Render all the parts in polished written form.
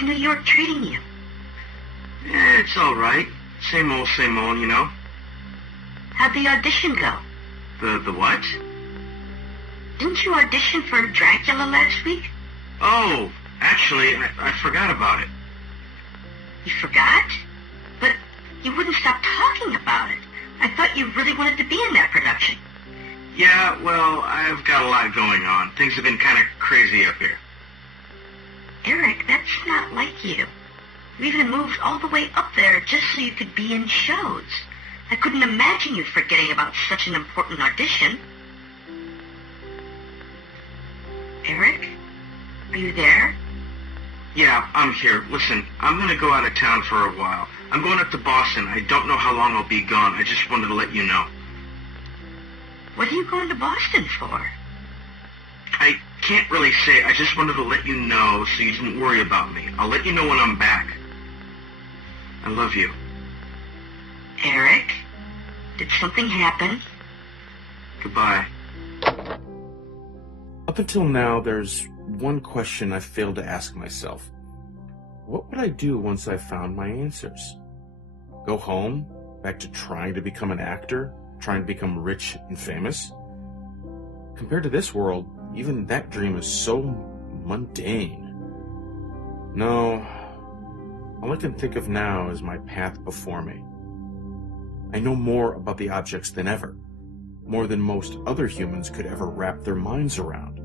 How's New York treating you? It's all right. Same old, you know. How'd the audition go? The what? Didn't you audition for Dracula last week? Oh, actually, I forgot about it. You forgot? But you wouldn't stop talking about it. I thought you really wanted to be in that production. Yeah, well, I've got a lot going on. Things have been kind of crazy up here. Eric, that's not like you. You even moved all the way up there just so you could be in shows. I couldn't imagine you forgetting about such an important audition. Eric? Are you there? Yeah, I'm here. Listen, I'm going to go out of town for a while. I'm going up to Boston. I don't know how long I'll be gone. I just wanted to let you know. What are you going to Boston for? I can't really say. I just wanted to let you know so you didn't worry about me. I'll let you know when I'm back. I love you. Eric? Did something happen? Goodbye. Up until now, there's one question I've failed to ask myself. What would I do once I found my answers? Go home? Back to trying to become an actor? Trying to become rich and famous? Compared to this world, even that dream is so mundane. No, all I can think of now is my path before me. I know more about the objects than ever, more than most other humans could ever wrap their minds around.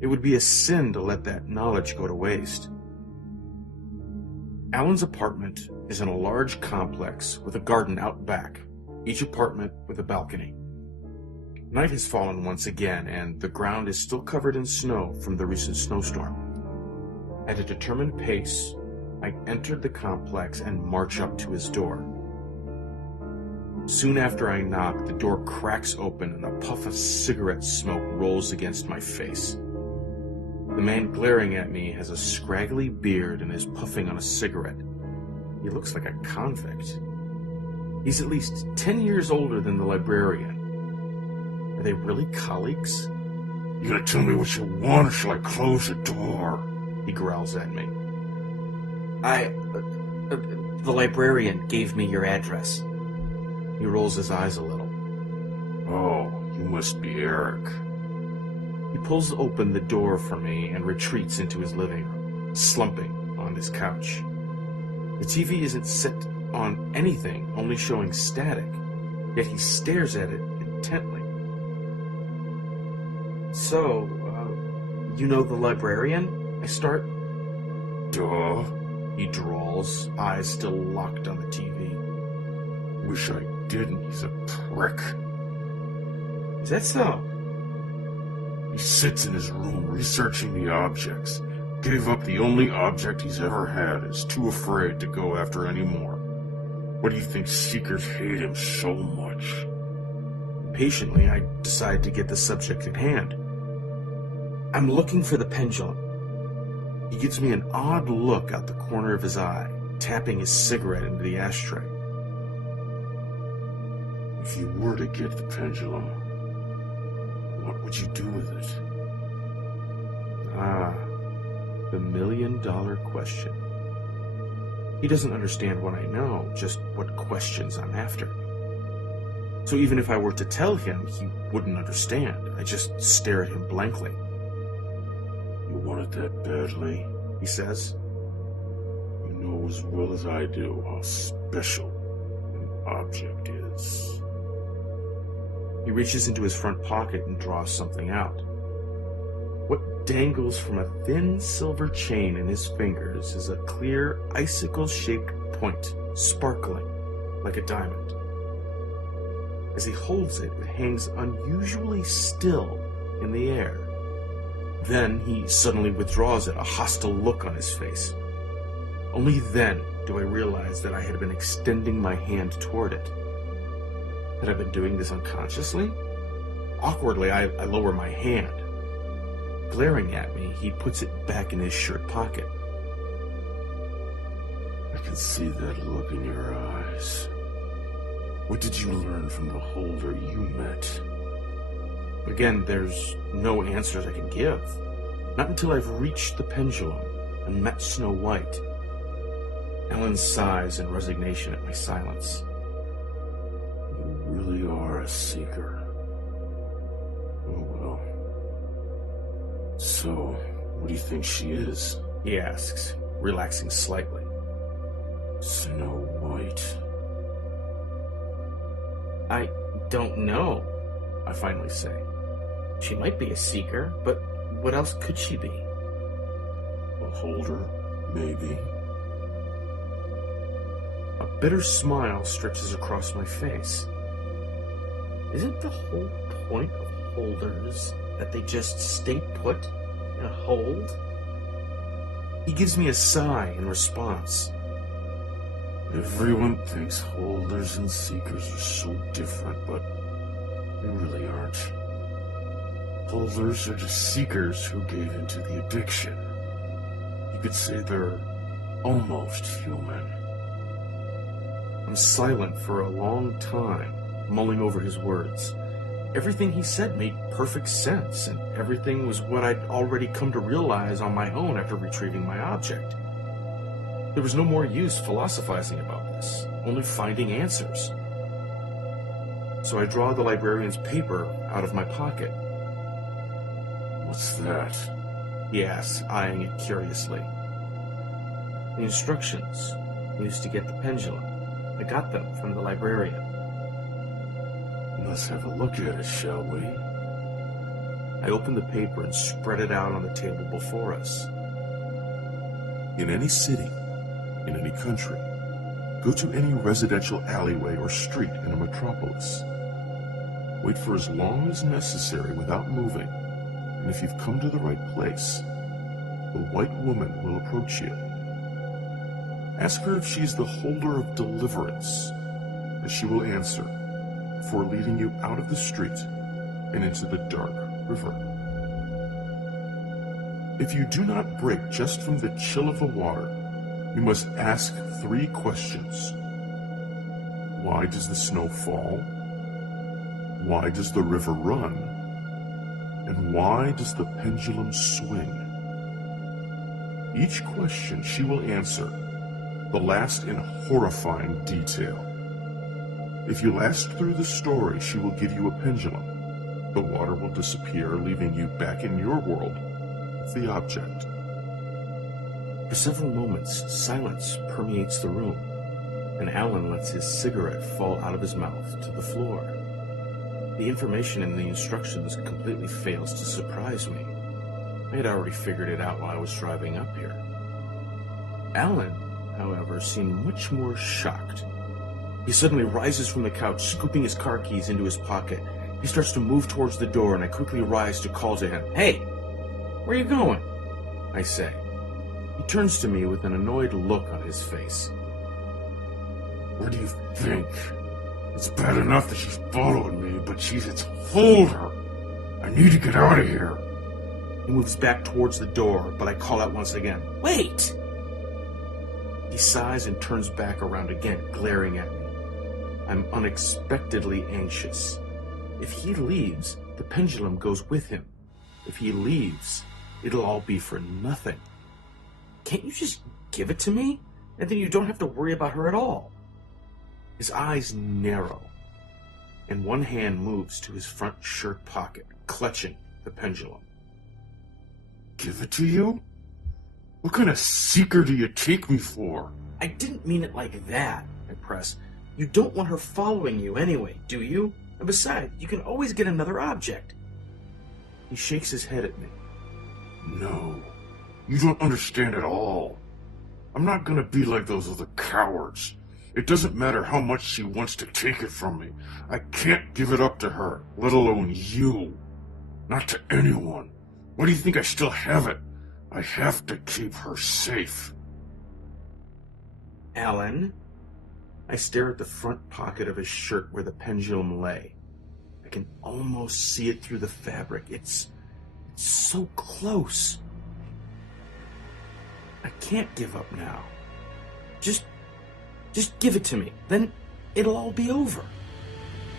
It would be a sin to let that knowledge go to waste. Alan's apartment is in a large complex with a garden out back, each apartment with a balcony. Night has fallen once again, and the ground is still covered in snow from the recent snowstorm. At a determined pace, I entered the complex and march up to his door. Soon after I knock, the door cracks open and a puff of cigarette smoke rolls against my face. The man glaring at me has a scraggly beard and is puffing on a cigarette. He looks like a convict. He's at least 10 years older than the librarian. Are they really colleagues? You gonna tell me what you want, or shall I close the door? He growls at me. The librarian gave me your address. He rolls his eyes a little. Oh, you must be Eric. He pulls open the door for me and retreats into his living room, slumping on his couch. The TV isn't set on anything, only showing static, yet he stares at it intently. So, you know the librarian? I start. Duh. He drawls, eyes still locked on the TV. Wish I didn't. He's a prick. Is that so? He sits in his room researching the objects. Gave up the only object he's ever had. Is too afraid to go after any more. What do you think Seekers hate him so much? Patiently, I decide to get the subject at hand. I'm looking for the pendulum. He gives me an odd look out the corner of his eye, tapping his cigarette into the ashtray. If you were to get the pendulum, what would you do with it? The $1 million question. He doesn't understand what I know, just what questions I'm after. So even if I were to tell him, he wouldn't understand. I just stare at him blankly. You want it that badly? He says. You know as well as I do how special an object is. He reaches into his front pocket and draws something out. What dangles from a thin silver chain in his fingers is a clear, icicle-shaped point, sparkling like a diamond. As he holds it, it hangs unusually still in the air. Then he suddenly withdraws it, a hostile look on his face. Only then do I realize that I had been extending my hand toward it. Had I been doing this unconsciously? Awkwardly, I lower my hand. Glaring at me, he puts it back in his shirt pocket. I can see that look in your eyes. What did you learn from the holder you met? Again, there's no answers I can give. Not until I've reached the pendulum and met Snow White. Alan sighs in resignation at my silence. You really are a seeker. Oh well. So, what do you think she is? He asks, relaxing slightly. Snow White. I don't know, I finally say. She might be a seeker, but what else could she be? A holder, maybe. A bitter smile stretches across my face. Isn't the whole point of holders that they just stay put and hold? He gives me a sigh in response. Everyone thinks holders and seekers are so different, but they really aren't. Holders are just seekers who gave into the addiction. You could say they're almost human. I'm silent for a long time, mulling over his words. Everything he said made perfect sense, and everything was what I'd already come to realize on my own after retrieving my object. There was no more use philosophizing about this, only finding answers. So I draw the librarian's paper out of my pocket. What's that? He asks, eyeing it curiously. The instructions used to get the pendulum. I got them from the librarian. Let's have a look at it, shall we? I opened the paper and spread it out on the table before us. In any city, in any country, go to any residential alleyway or street in a metropolis. Wait for as long as necessary without moving, and if you've come to the right place, the white woman will approach you. Ask her if she's the holder of Deliverance, and she will answer, before leading you out of the street and into the dark river. If you do not break just from the chill of the water, you must ask 3 questions. Why does the snow fall? Why does the river run? And why does the pendulum swing? Each question she will answer, the last in horrifying detail. If you last through the story, she will give you a pendulum. The water will disappear, leaving you back in your world with the object. For several moments, silence permeates the room, and Alan lets his cigarette fall out of his mouth to the floor. The information in the instructions completely fails to surprise me. I had already figured it out while I was driving up here. Alan, however, seemed much more shocked. He suddenly rises from the couch, scooping his car keys into his pocket. He starts to move towards the door, and I quickly rise to call to him. "Hey, where are you going?" I say. He turns to me with an annoyed look on his face. What do you think? It's bad enough that she's following me, but she's its holder. I need to get out of here. He moves back towards the door, but I call out once again, "Wait!" He sighs and turns back around again, glaring at me. I'm unexpectedly anxious. If he leaves, the pendulum goes with him. If he leaves, it'll all be for nothing. Can't you just give it to me? And then you don't have to worry about her at all. His eyes narrow, and one hand moves to his front shirt pocket, clutching the pendulum. Give it to you? What kind of seeker do you take me for? I didn't mean it like that, I press. You don't want her following you anyway, do you? And besides, you can always get another object. He shakes his head at me. No, you don't understand at all. I'm not gonna be like those other cowards. It doesn't matter how much she wants to take it from me. I can't give it up to her, let alone you. Not to anyone. Why do you think I still have it? I have to keep her safe. Alan? I stare at the front pocket of his shirt where the pendulum lay. I can almost see it through the fabric. It's so close. I can't give up now. Just give it to me. Then it'll all be over.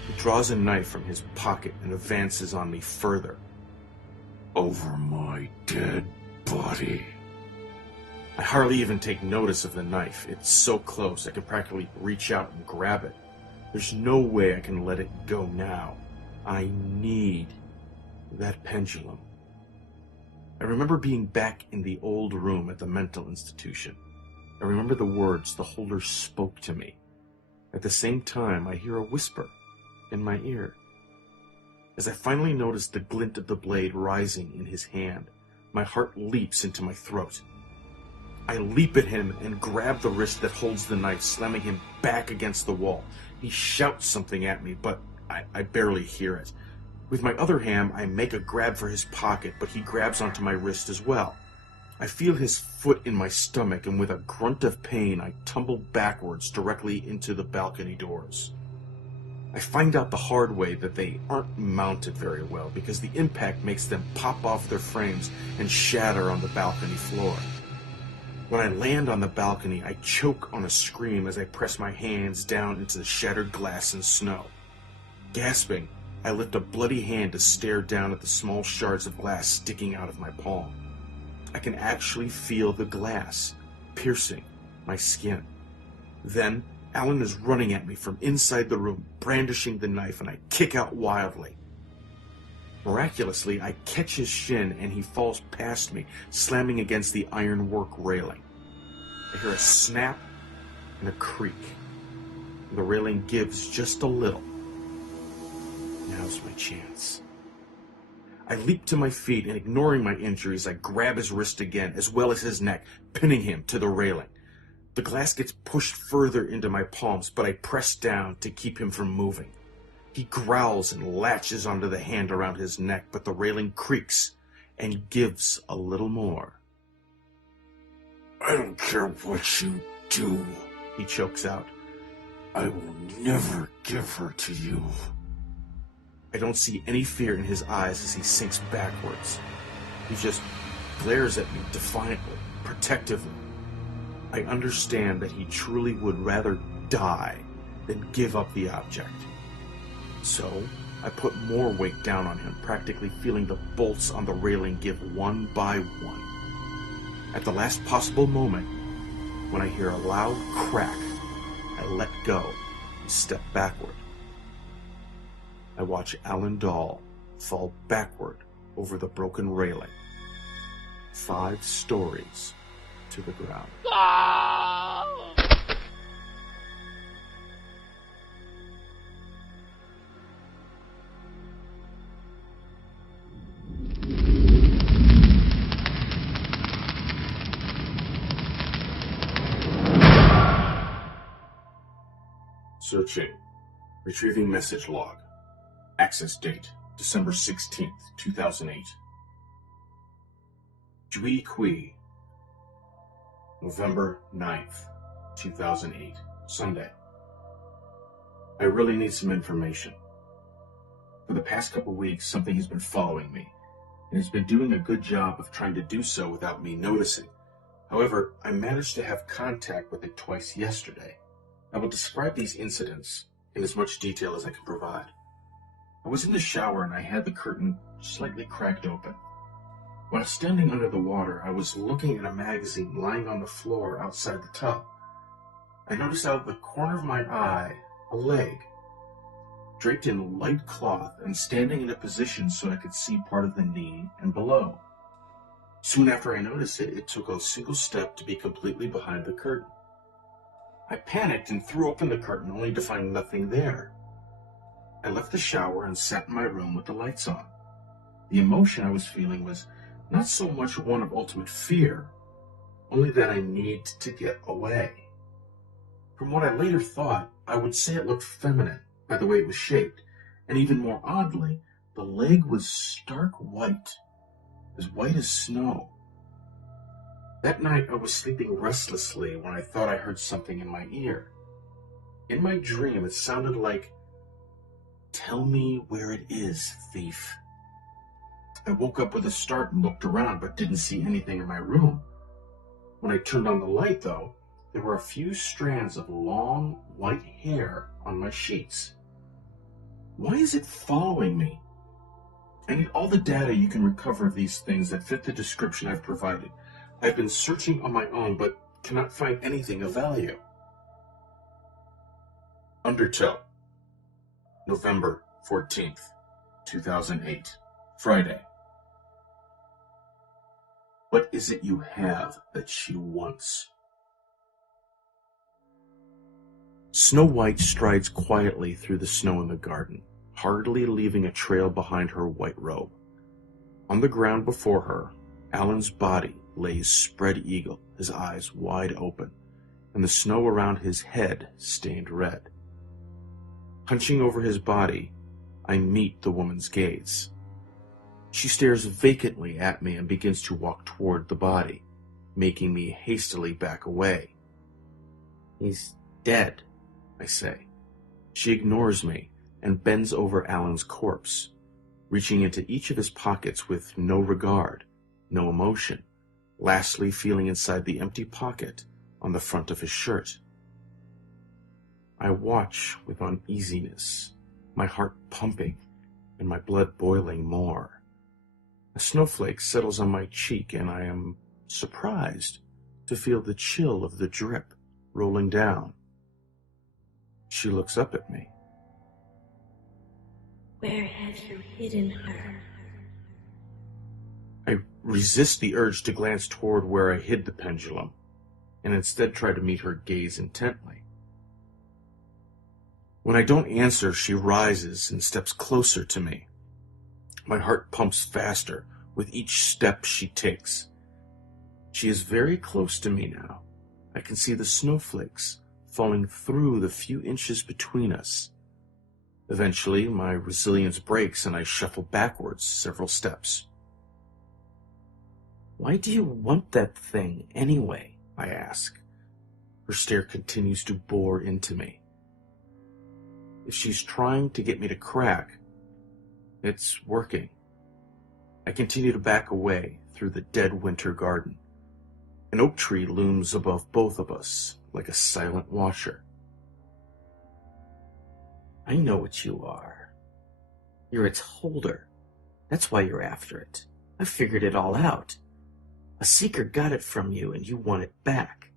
He draws a knife from his pocket and advances on me further. Over my dead body. I hardly even take notice of the knife. It's so close I can practically reach out and grab it. There's no way I can let it go now. I need that pendulum. I remember being back in the old room at the mental institution. I remember the words the holder spoke to me. At the same time, I hear a whisper in my ear. As I finally notice the glint of the blade rising in his hand, my heart leaps into my throat. I leap at him and grab the wrist that holds the knife, slamming him back against the wall. He shouts something at me, but I barely hear it. With my other hand, I make a grab for his pocket, but he grabs onto my wrist as well. I feel his foot in my stomach, and with a grunt of pain, I tumble backwards directly into the balcony doors. I find out the hard way that they aren't mounted very well because the impact makes them pop off their frames and shatter on the balcony floor. When I land on the balcony, I choke on a scream as I press my hands down into the shattered glass and snow. Gasping, I lift a bloody hand to stare down at the small shards of glass sticking out of my palm. I can actually feel the glass piercing my skin. Then, Alan is running at me from inside the room, brandishing the knife, and I kick out wildly. Miraculously, I catch his shin and he falls past me, slamming against the ironwork railing. I hear a snap and a creak. The railing gives just a little. Now's my chance. I leap to my feet and, ignoring my injuries, I grab his wrist again, as well as his neck, pinning him to the railing. The glass gets pushed further into my palms, but I press down to keep him from moving. He growls and latches onto the hand around his neck, but the railing creaks and gives a little more. I don't care what you do, he chokes out. I will never give her to you. I don't see any fear in his eyes as he sinks backwards. He just glares at me defiantly, protectively. I understand that he truly would rather die than give up the object. So, I put more weight down on him, practically feeling the bolts on the railing give one by one. At the last possible moment, when I hear a loud crack, I let go and step backward. I watch Alan Dahl fall backward over the broken railing, 5 stories to the ground. Searching. Retrieving message log. Access date, December 16th, 2008. Jui Kui. November 9th, 2008, Sunday. I really need some information. For the past couple weeks, something has been following me, and has been doing a good job of trying to do so without me noticing. However, I managed to have contact with it twice yesterday. I will describe these incidents in as much detail as I can provide. I was in the shower and I had the curtain slightly cracked open. While standing under the water, I was looking at a magazine lying on the floor outside the tub. I noticed out of the corner of my eye a leg, draped in light cloth and standing in a position so I could see part of the knee and below. Soon after I noticed it, it took a single step to be completely behind the curtain. I panicked and threw open the curtain only to find nothing there. I left the shower and sat in my room with the lights on. The emotion I was feeling was not so much one of ultimate fear, only that I need to get away. From what I later thought, I would say it looked feminine by the way it was shaped, and even more oddly, the leg was stark white as snow. That night I was sleeping restlessly when I thought I heard something in my ear. In my dream it sounded like, "Tell me where it is, thief." I woke up with a start and looked around, but didn't see anything in my room. When I turned on the light, though, there were a few strands of long, white hair on my sheets. Why is it following me? I need all the data you can recover of these things that fit the description I've provided. I've been searching on my own, but cannot find anything of value. Undertow, November 14th, 2008, Friday. What is it you have that she wants? Snow White strides quietly through the snow in the garden, hardly leaving a trail behind her white robe. On the ground before her, Alan's body lays spread eagle, his eyes wide open, and the snow around his head stained red. Hunching over his body, I meet the woman's gaze. She stares vacantly at me and begins to walk toward the body, making me hastily back away. He's dead, I say. She ignores me and bends over Alan's corpse, reaching into each of his pockets with no regard, no emotion, lastly feeling inside the empty pocket on the front of his shirt. I watch with uneasiness, my heart pumping and my blood boiling more. A snowflake settles on my cheek, and I am surprised to feel the chill of the drip rolling down. She looks up at me. Where have you hidden her? I resist the urge to glance toward where I hid the pendulum, and instead try to meet her gaze intently. When I don't answer, she rises and steps closer to me. My heart pumps faster with each step she takes. She is very close to me now. I can see the snowflakes falling through the few inches between us. Eventually, my resilience breaks and I shuffle backwards several steps. Why do you want that thing anyway? I ask. Her stare continues to bore into me. If she's trying to get me to crack, it's working. I continue to back away through the dead winter garden. An oak tree looms above both of us like a silent watcher. I know what you are. You're its holder. That's why you're after it. I figured it all out. A seeker got it from you and you want it back.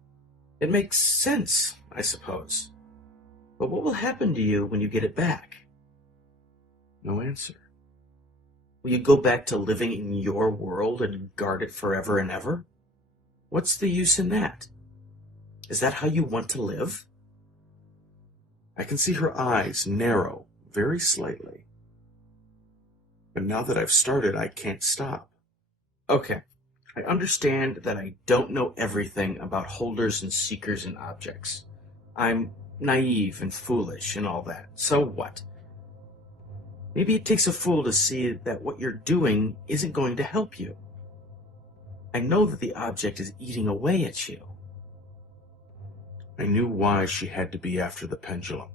It makes sense, I suppose. But what will happen to you when you get it back? No answer. Will you go back to living in your world and guard it forever and ever? What's the use in that? Is that how you want to live? I can see her eyes narrow very slightly. But now that I've started, I can't stop. Okay, I understand that I don't know everything about holders and seekers and objects. I'm naive and foolish and all that. So what? Maybe it takes a fool to see that what you're doing isn't going to help you. I know that the object is eating away at you. I knew why she had to be after the pendulum.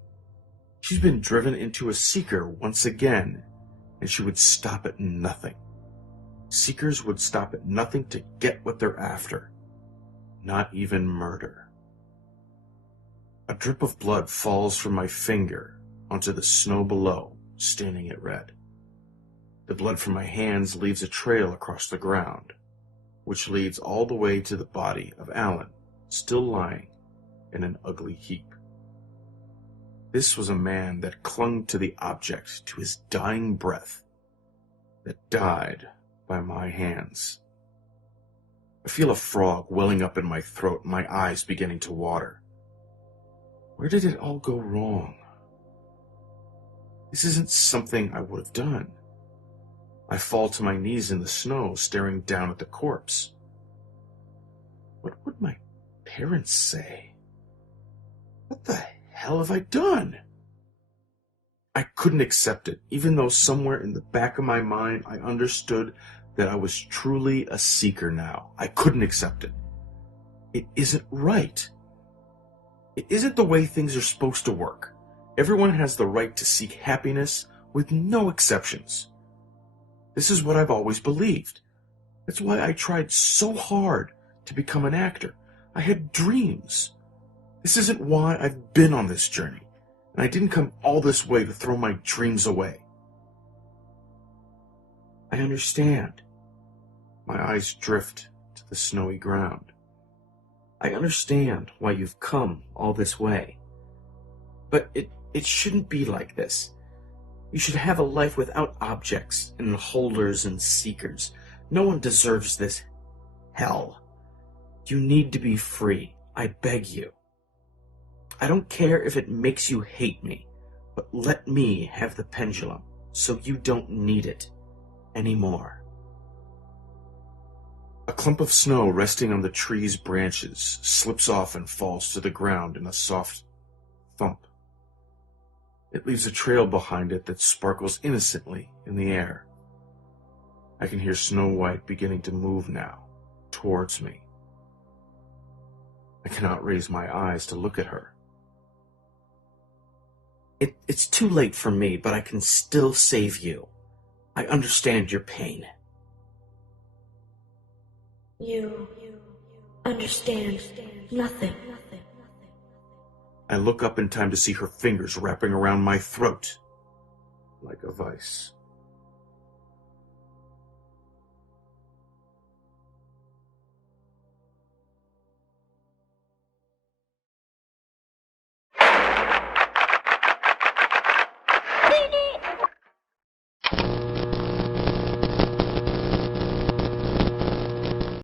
She's been driven into a seeker once again, and she would stop at nothing. Seekers would stop at nothing to get what they're after, not even murder. A drip of blood falls from my finger onto the snow below, staining it red. The blood from my hands leaves a trail across the ground, which leads all the way to the body of Alan, still lying in an ugly heap. This was a man that clung to the object to his dying breath, that died by my hands. I feel a frog welling up in my throat and my eyes beginning to water. Where did it all go wrong? This isn't something I would have done. I fall to my knees in the snow, staring down at the corpse. What would my parents say? What the hell have I done? I couldn't accept it, even though somewhere in the back of my mind I understood that I was truly a seeker now. I couldn't accept it. It isn't right. It isn't the way things are supposed to work. Everyone has the right to seek happiness with no exceptions. This is what I've always believed. That's why I tried so hard to become an actor. I had dreams. This isn't why I've been on this journey, and I didn't come all this way to throw my dreams away. I understand. My eyes drift to the snowy ground. I understand why you've come all this way. But it shouldn't be like this. You should have a life without objects and holders and seekers. No one deserves this hell. You need to be free. I beg you. I don't care if it makes you hate me, but let me have the pendulum so you don't need it anymore. A clump of snow resting on the tree's branches slips off and falls to the ground in a soft thump. It leaves a trail behind it that sparkles innocently in the air. I can hear Snow White beginning to move now, towards me. I cannot raise my eyes to look at her. It's too late for me, but I can still save you. I understand your pain. You understand nothing. I look up in time to see her fingers wrapping around my throat like a vice.